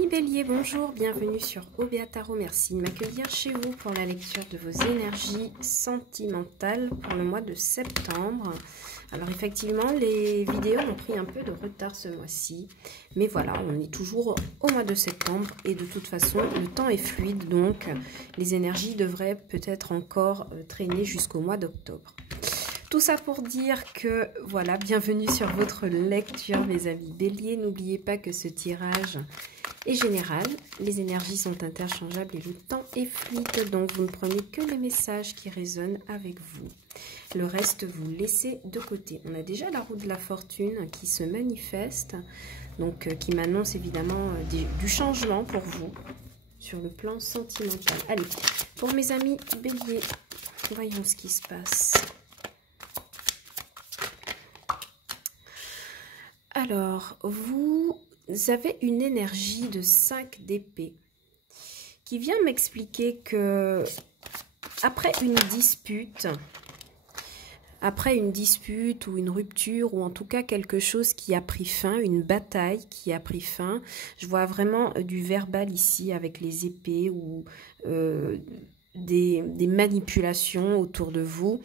Bélier, bonjour, bienvenue sur Obéa Tarot. Merci de m'accueillir chez vous pour la lecture de vos énergies sentimentales pour le mois de septembre. Alors effectivement, les vidéos ont pris un peu de retard ce mois-ci, mais voilà, on est toujours au mois de septembre et de toute façon, le temps est fluide, donc les énergies devraient peut-être encore traîner jusqu'au mois d'octobre. Tout ça pour dire que, voilà, bienvenue sur votre lecture, mes amis Bélier. N'oubliez pas que ce tirage est général, les énergies sont interchangeables et le temps est fluide, donc vous ne prenez que les messages qui résonnent avec vous. Le reste, vous laissez de côté. On a déjà la roue de la fortune qui se manifeste, donc qui m'annonce évidemment du changement pour vous sur le plan sentimental. Allez, pour mes amis Bélier, voyons ce qui se passe. Alors, vous avez une énergie de 5 d'épée qui vient m'expliquer que après une dispute ou une rupture, ou en tout cas quelque chose qui a pris fin, une bataille qui a pris fin, je vois vraiment du verbal ici avec les épées ou des manipulations autour de vous.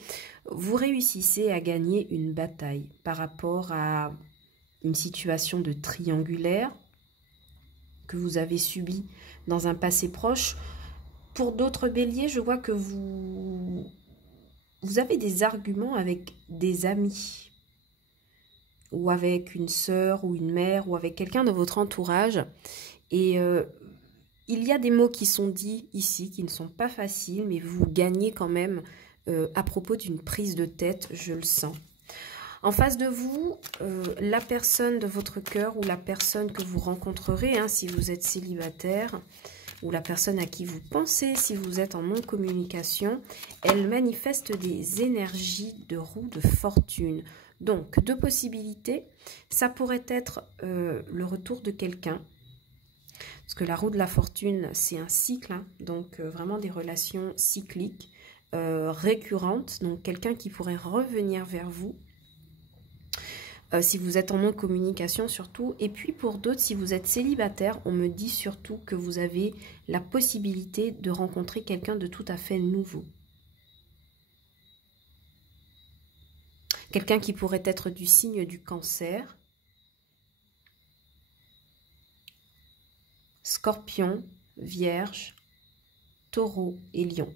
Vous réussissez à gagner une bataille par rapport à une situation de triangulaire que vous avez subi dans un passé proche. Pour d'autres béliers, je vois que vous avez des arguments avec des amis ou avec une sœur ou une mère ou avec quelqu'un de votre entourage. Et il y a des mots qui sont dits ici qui ne sont pas faciles, mais vous gagnez quand même à propos d'une prise de tête, je le sens. En face de vous, la personne de votre cœur ou la personne que vous rencontrerez, hein, si vous êtes célibataire, ou la personne à qui vous pensez si vous êtes en non-communication, elle manifeste des énergies de roue de fortune. Donc, deux possibilités. Ça pourrait être le retour de quelqu'un, parce que la roue de la fortune, c'est un cycle, hein, donc vraiment des relations cycliques, récurrentes, donc quelqu'un qui pourrait revenir vers vous. Si vous êtes en non-communication surtout. Et puis pour d'autres, si vous êtes célibataire, on me dit surtout que vous avez la possibilité de rencontrer quelqu'un de tout à fait nouveau. Quelqu'un qui pourrait être du signe du Cancer, Scorpion, Vierge, Taureau et Lion.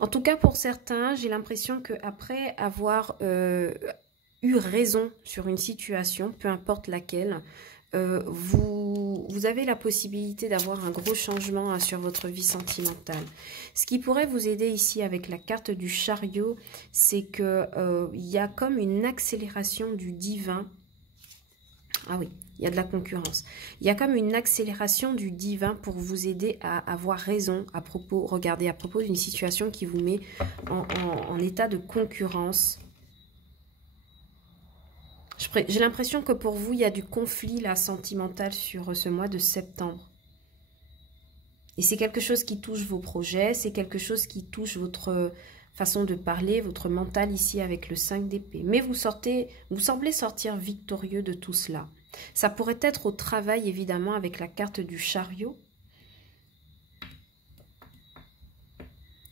En tout cas, pour certains, j'ai l'impression qu'après avoir eu raison sur une situation, peu importe laquelle, vous avez la possibilité d'avoir un gros changement sur votre vie sentimentale. Ce qui pourrait vous aider ici avec la carte du chariot, c'est qu'il y a comme une accélération du divin. Ah oui, il y a de la concurrence. Il y a comme une accélération du divin pour vous aider à avoir raison à propos, regardez, à propos d'une situation qui vous met en état de concurrence. J'ai l'impression que pour vous, il y a du conflit là, sentimental sur ce mois de septembre. Et c'est quelque chose qui touche vos projets, c'est quelque chose qui touche votre façon de parler, votre mental ici avec le 5 d'épée. Mais vous semblez sortir victorieux de tout cela. Ça pourrait être au travail, évidemment, avec la carte du chariot.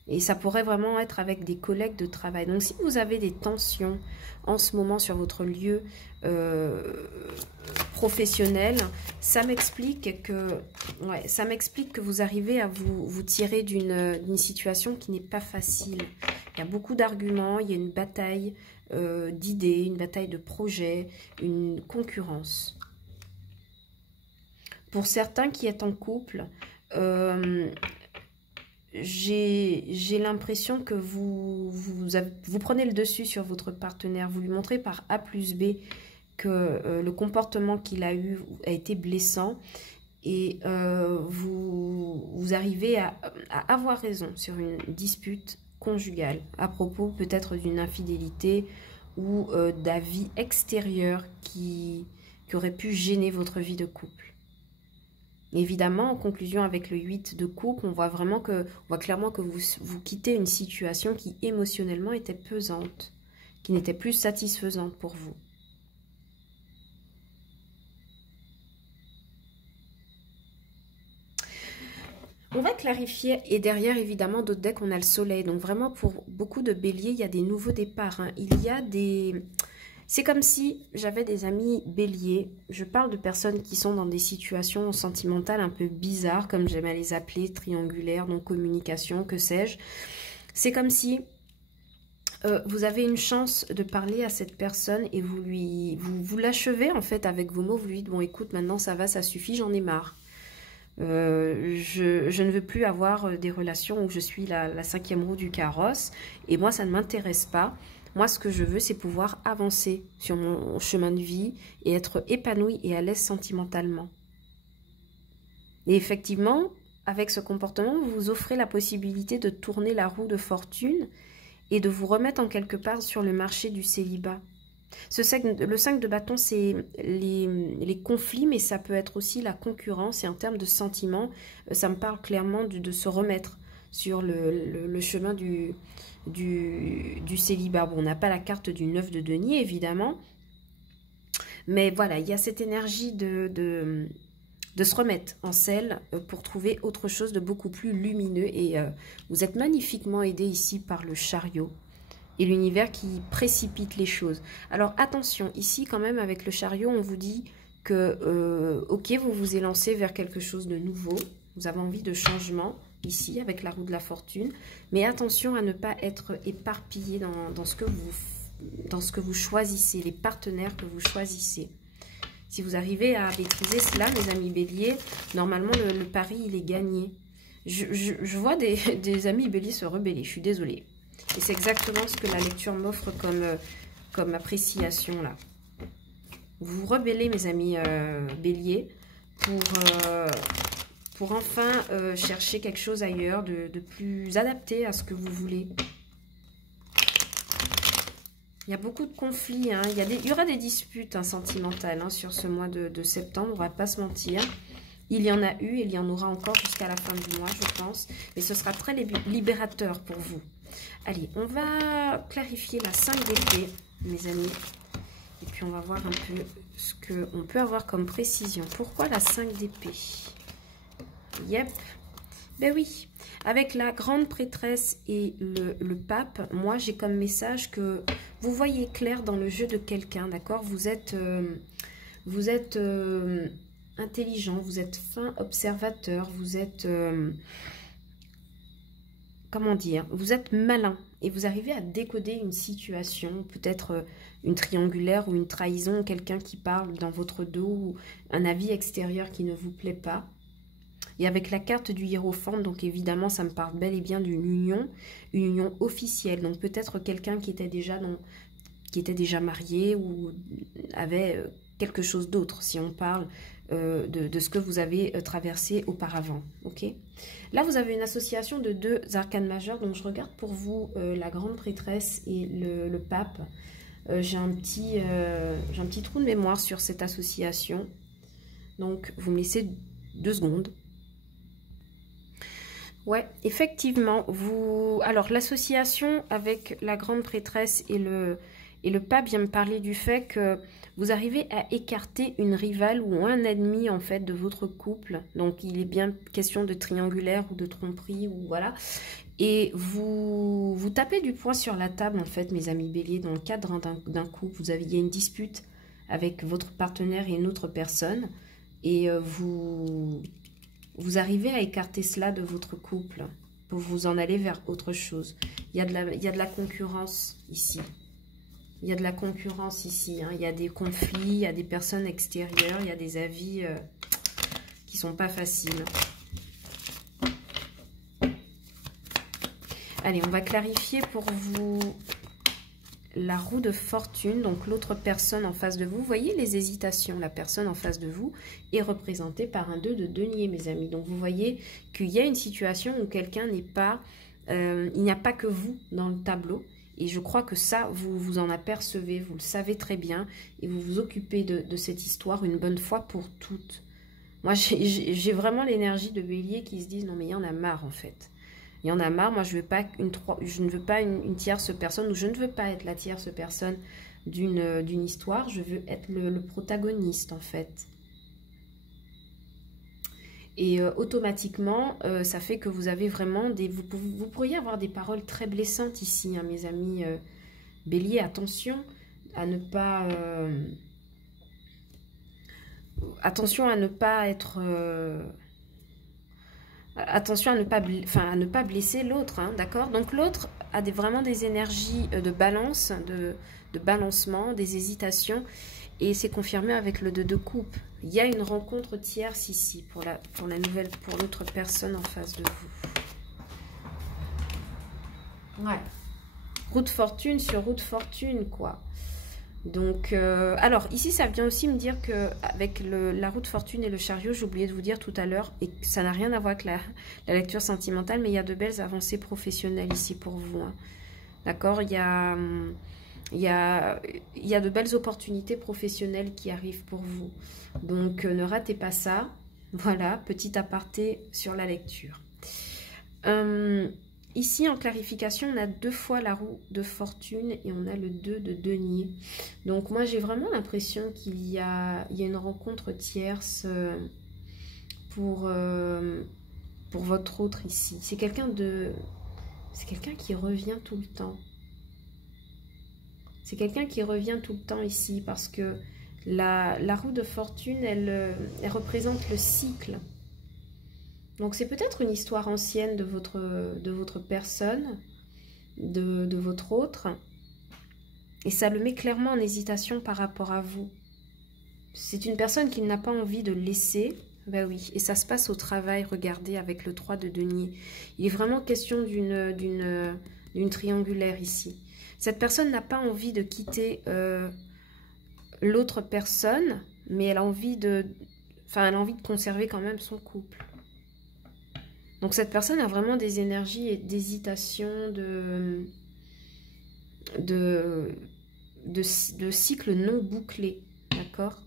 Et ça pourrait vraiment être avec des collègues de travail. Donc, si vous avez des tensions en ce moment sur votre lieu professionnel, ça m'explique que vous arrivez à vous tirer d'une situation qui n'est pas facile. Il y a beaucoup d'arguments, il y a une bataille d'idées, une bataille de projets, une concurrence. Pour certains qui sont en couple, j'ai l'impression que vous prenez le dessus sur votre partenaire. Vous lui montrez par A plus B que le comportement qu'il a eu a été blessant. Et vous arrivez à avoir raison sur une dispute conjugale à propos peut-être d'une infidélité ou d'avis extérieurs qui aurait pu gêner votre vie de couple. Évidemment, en conclusion avec le 8 de coupe, on voit clairement que vous quittez une situation qui émotionnellement était pesante, qui n'était plus satisfaisante pour vous. On va clarifier, et derrière, évidemment, d'autres decks, on a le soleil. Donc, vraiment, pour beaucoup de béliers, il y a des nouveaux départs. Hein. Il y a des... C'est comme si j'avais des amis béliers. Je parle de personnes qui sont dans des situations sentimentales un peu bizarres, comme j'aime à les appeler, triangulaires, non communication, que sais-je. C'est comme si vous avez une chance de parler à cette personne et vous l'achevez en fait avec vos mots. Vous lui dites, bon écoute, maintenant ça va, ça suffit, j'en ai marre. Je ne veux plus avoir des relations où je suis la cinquième roue du carrosse et moi ça ne m'intéresse pas. Moi ce que je veux c'est pouvoir avancer sur mon chemin de vie et être épanouie et à l'aise sentimentalement. Et effectivement, avec ce comportement, vous vous offrez la possibilité de tourner la roue de fortune et de vous remettre en quelque part sur le marché du célibat. Le 5 de bâton, c'est les conflits, mais ça peut être aussi la concurrence. Et en termes de sentiments, ça me parle clairement de se remettre sur le chemin du célibat. Bon, on n'a pas la carte du 9 de denier, évidemment. Mais voilà, il y a cette énergie de se remettre en selle pour trouver autre chose de beaucoup plus lumineux. Et vous êtes magnifiquement aidé ici par le chariot et l'univers qui précipite les choses. Alors attention, ici quand même avec le chariot, on vous dit que ok, vous vous élancez vers quelque chose de nouveau, vous avez envie de changement ici avec la roue de la fortune, mais attention à ne pas être éparpillé dans ce que vous choisissez, les partenaires que vous choisissez. Si vous arrivez à maîtriser cela, mes amis béliers, normalement le pari il est gagné. Je vois des amis béliers se rebeller, je suis désolée. Et c'est exactement ce que la lecture m'offre comme appréciation là. Vous vous rebellez, mes amis béliers, pour enfin chercher quelque chose ailleurs, de plus adapté à ce que vous voulez. Il y a beaucoup de conflits, hein. Il y aura des disputes sentimentales sur ce mois de septembre, on ne va pas se mentir. Il y en a eu et il y en aura encore jusqu'à la fin du mois, je pense. Mais ce sera très libérateur pour vous. Allez, on va clarifier la 5 d'épée, mes amis. Et puis on va voir un peu ce qu'on peut avoir comme précision. Pourquoi la 5 d'épée? Yep. Ben oui. Avec la grande prêtresse et le pape, moi j'ai comme message que vous voyez clair dans le jeu de quelqu'un, d'accord? Vous êtes intelligent, vous êtes fin observateur, vous êtes... comment dire, vous êtes malin et vous arrivez à décoder une situation, peut-être une triangulaire ou une trahison, quelqu'un qui parle dans votre dos, ou un avis extérieur qui ne vous plaît pas. Et avec la carte du hiérophante, donc évidemment ça me parle bel et bien d'une union, une union officielle. Donc peut-être quelqu'un qui était déjà marié ou avait quelque chose d'autre, si on parle de ce que vous avez traversé auparavant. Ok. Là, vous avez une association de deux arcanes majeurs. Donc, je regarde pour vous la grande prêtresse et le pape. J'ai un petit trou de mémoire sur cette association. Donc, vous me laissez 2 secondes. Ouais, effectivement. Alors, l'association avec la grande prêtresse et le pape vient me parler du fait que vous arrivez à écarter une rivale ou un ennemi en fait de votre couple. Donc il est bien question de triangulaire ou de tromperie ou voilà. Et vous tapez du poing sur la table en fait, mes amis béliers, dans le cadre d'un couple. Il y a une dispute avec votre partenaire et une autre personne. Et vous arrivez à écarter cela de votre couple pour vous en aller vers autre chose. Il y a de la concurrence ici. Il y a de la concurrence ici, il y a des conflits, il y a des personnes extérieures, il y a des avis qui ne sont pas faciles. Allez, on va clarifier pour vous la roue de fortune, donc l'autre personne en face de vous. Vous voyez les hésitations, la personne en face de vous est représentée par un 2 de denier, mes amis. Donc vous voyez qu'il y a une situation où quelqu'un n'est pas, il n'y a pas que vous dans le tableau. Et je crois que ça, vous vous en apercevez, vous le savez très bien. Et vous vous occupez de cette histoire une bonne fois pour toutes. Moi, j'ai vraiment l'énergie de bélier qui se disent, non mais il y en a marre en fait. Il y en a marre, moi je ne veux pas une tierce personne, ou je ne veux pas être la tierce personne d'une histoire. Je veux être le protagoniste en fait. Et automatiquement, ça fait que vous avez vraiment des... Vous pourriez avoir des paroles très blessantes ici, hein, mes amis Bélier. Attention à ne pas... attention à ne pas être... attention à ne pas blesser l'autre, hein, d'accord? Donc l'autre a vraiment des énergies de balance, de balancement, des hésitations. Et c'est confirmé avec le 2 de coupe. Il y a une rencontre tierce ici pour l'autre personne en face de vous. Ouais. Roue de fortune sur roue de fortune, quoi. Donc, alors ici, ça vient aussi me dire que avec la roue de fortune et le chariot, j'ai oublié de vous dire tout à l'heure, et ça n'a rien à voir avec la lecture sentimentale, mais il y a de belles avancées professionnelles ici pour vous. Hein. D'accord? Il y a de belles opportunités professionnelles qui arrivent pour vous. Donc, ne ratez pas ça. Voilà, petit aparté sur la lecture. Ici, en clarification, on a 2 fois la roue de fortune et on a le 2 de denier. Donc, moi, j'ai vraiment l'impression qu'il y a une rencontre tierce pour votre autre ici. C'est quelqu'un qui revient tout le temps. C'est quelqu'un qui revient tout le temps ici parce que la roue de fortune, elle représente le cycle. Donc c'est peut-être une histoire ancienne de votre personne, de votre autre. Et ça le met clairement en hésitation par rapport à vous. C'est une personne qui n'a pas envie de laisser. Ben oui, et ça se passe au travail, regardez, avec le 3 de denier. Il est vraiment question d'une triangulaire ici. Cette personne n'a pas envie de quitter l'autre personne, mais elle a envie de conserver quand même son couple. Donc cette personne a vraiment des énergies et d'hésitation, de cycle non bouclé, d'accord?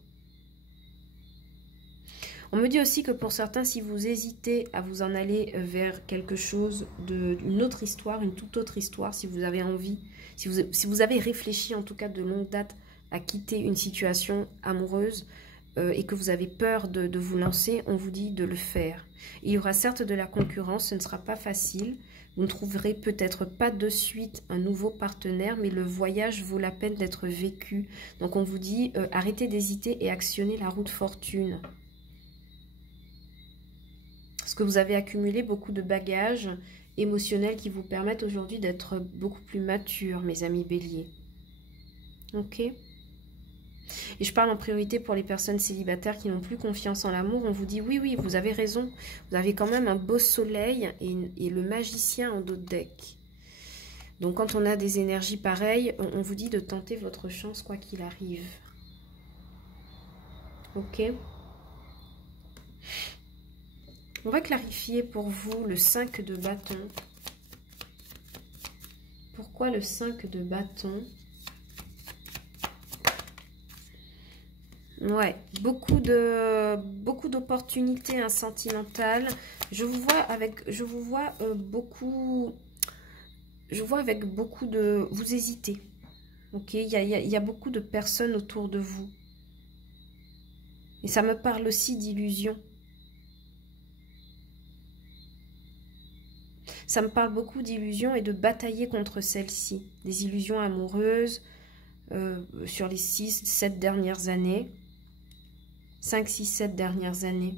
On me dit aussi que pour certains, si vous hésitez à vous en aller vers quelque chose, une autre histoire, une toute autre histoire, si vous avez envie, si vous avez réfléchi en tout cas de longue date à quitter une situation amoureuse et que vous avez peur de vous lancer, on vous dit de le faire. Il y aura certes de la concurrence, ce ne sera pas facile, vous ne trouverez peut-être pas de suite un nouveau partenaire, mais le voyage vaut la peine d'être vécu. Donc on vous dit arrêtez d'hésiter et actionnez la roue de fortune. Parce que vous avez accumulé beaucoup de bagages émotionnels qui vous permettent aujourd'hui d'être beaucoup plus mature, mes amis béliers. Ok? Et je parle en priorité pour les personnes célibataires qui n'ont plus confiance en l'amour. On vous dit oui, oui, vous avez raison. Vous avez quand même un beau soleil et le magicien en dos de deck. Donc quand on a des énergies pareilles, on vous dit de tenter votre chance quoi qu'il arrive. Ok? On va clarifier pour vous le 5 de bâton. Pourquoi le 5 de bâton? Ouais, beaucoup d'opportunités sentimentales. Je vous vois avec beaucoup de... Vous hésitez. Ok, il y a beaucoup de personnes autour de vous. Et ça me parle aussi d'illusions. Ça me parle beaucoup d'illusions et de batailler contre celles-ci. Des illusions amoureuses sur les 6-7 dernières années. 5, 6, 7 dernières années.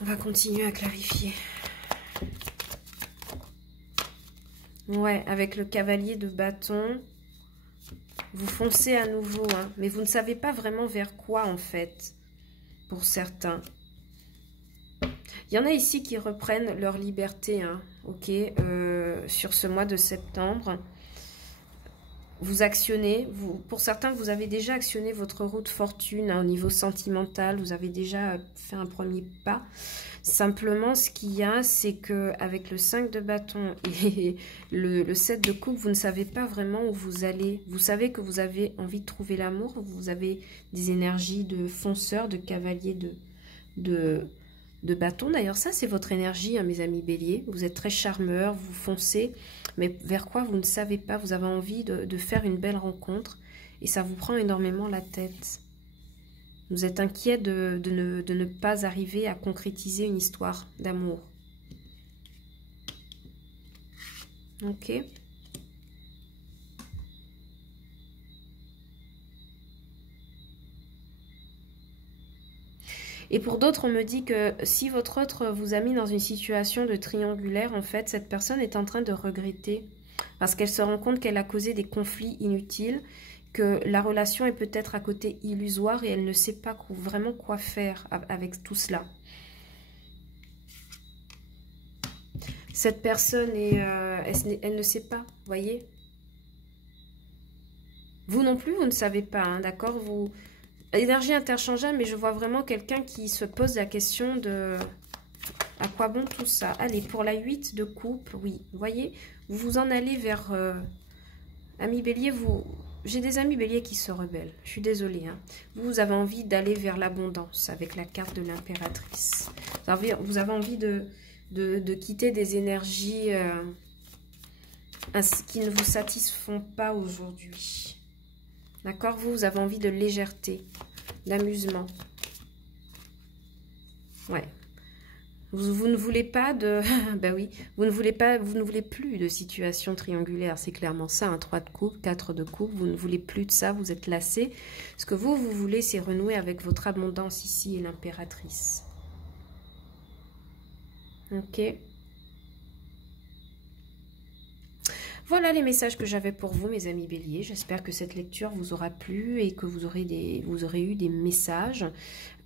On va continuer à clarifier. Ouais, avec le cavalier de bâton, vous foncez à nouveau, hein, mais vous ne savez pas vraiment vers quoi en fait, pour certains. Il y en a ici qui reprennent leur liberté, hein, ok, sur ce mois de septembre. Vous actionnez, pour certains, vous avez déjà actionné votre roue de fortune hein, au niveau sentimental, vous avez déjà fait un premier pas. Simplement, ce qu'il y a, c'est qu'avec le 5 de bâton et le 7 de coupe, vous ne savez pas vraiment où vous allez. Vous savez que vous avez envie de trouver l'amour, vous avez des énergies de fonceur, de cavalier de bâton. D'ailleurs, ça, c'est votre énergie, hein, mes amis béliers. Vous êtes très charmeur, vous foncez, mais vers quoi vous ne savez pas. Vous avez envie de faire une belle rencontre et ça vous prend énormément la tête. Vous êtes inquiet de ne pas arriver à concrétiser une histoire d'amour. Ok. Et pour d'autres, on me dit que si votre autre vous a mis dans une situation de triangulaire, en fait, cette personne est en train de regretter parce qu'elle se rend compte qu'elle a causé des conflits inutiles, que la relation est peut-être à côté illusoire et elle ne sait pas vraiment quoi faire avec tout cela. Cette personne, elle ne sait pas, vous voyez. Vous non plus, vous ne savez pas, hein, d'accord? Vous... Énergie interchangeable, mais je vois vraiment quelqu'un qui se pose la question de... À quoi bon tout ça? Allez, pour la 8 de coupe, oui, vous voyez, vous vous en allez vers... Amis bélier, vous... J'ai des amis béliers qui se rebellent, je suis désolée. Hein. Vous avez envie d'aller vers l'abondance avec la carte de l'impératrice. Vous avez envie de quitter des énergies qui ne vous satisfont pas aujourd'hui. D'accord? Vous avez envie de légèreté, d'amusement. Ouais. Vous ne voulez pas de... ben oui, vous ne voulez plus de situation triangulaire. C'est clairement ça, un 3 de coupe, 4 de coupe. Vous ne voulez plus de ça, vous êtes lassé. Ce que vous voulez, c'est renouer avec votre abondance ici et l'impératrice. Ok. Voilà les messages que j'avais pour vous, mes amis béliers. J'espère que cette lecture vous aura plu et que vous aurez eu des messages.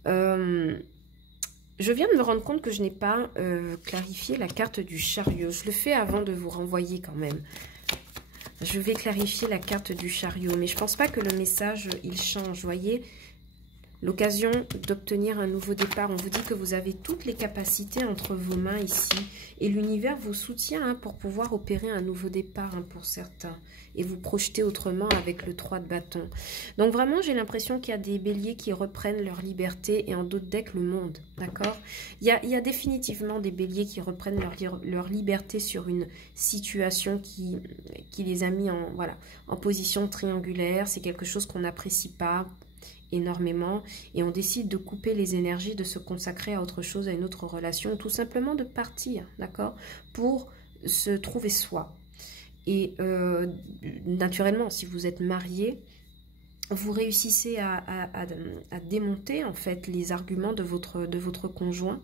Je viens de me rendre compte que je n'ai pas clarifié la carte du chariot. Je le fais avant de vous renvoyer quand même. Je vais clarifier la carte du chariot, mais je ne pense pas que le message, il change, vous voyez. L'occasion d'obtenir un nouveau départ. On vous dit que vous avez toutes les capacités entre vos mains ici. Et l'univers vous soutient hein, pour pouvoir opérer un nouveau départ hein, pour certains. Et vous projeter autrement avec le 3 de bâton. Donc vraiment, j'ai l'impression qu'il y a des béliers qui reprennent leur liberté et en d'autres decks, le monde. D'accord ? Il y a définitivement des béliers qui reprennent leur liberté sur une situation qui les a mis en position triangulaire. C'est quelque chose qu'on n'apprécie pas énormément et on décide de couper les énergies, de se consacrer à autre chose, à une autre relation, tout simplement de partir, d'accord, pour se trouver soi. Et naturellement, si vous êtes marié, vous réussissez à démonter en fait les arguments de votre conjoint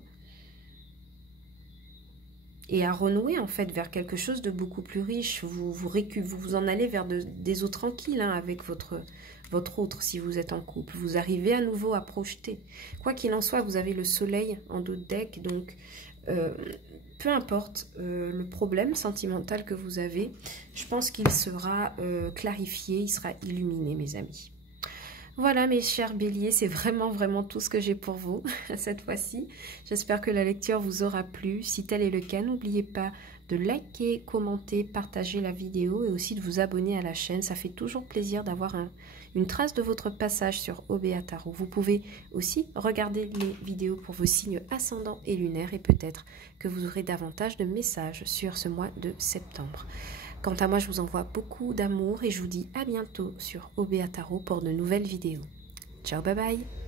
et à renouer en fait vers quelque chose de beaucoup plus riche. Vous en allez vers des eaux tranquilles hein, avec votre autre si vous êtes en couple. Vous arrivez à nouveau à projeter. Quoi qu'il en soit, vous avez le soleil en dos de deck, donc peu importe le problème sentimental que vous avez, je pense qu'il sera clarifié, il sera illuminé, mes amis. Voilà mes chers béliers, c'est vraiment tout ce que j'ai pour vous cette fois-ci. J'espère que la lecture vous aura plu. Si tel est le cas, n'oubliez pas de liker, commenter, partager la vidéo et aussi de vous abonner à la chaîne. Ça fait toujours plaisir d'avoir une trace de votre passage sur OBA Tarot. Vous pouvez aussi regarder les vidéos pour vos signes ascendants et lunaires et peut-être que vous aurez davantage de messages sur ce mois de septembre. Quant à moi, je vous envoie beaucoup d'amour et je vous dis à bientôt sur OBA Tarot pour de nouvelles vidéos. Ciao, bye bye!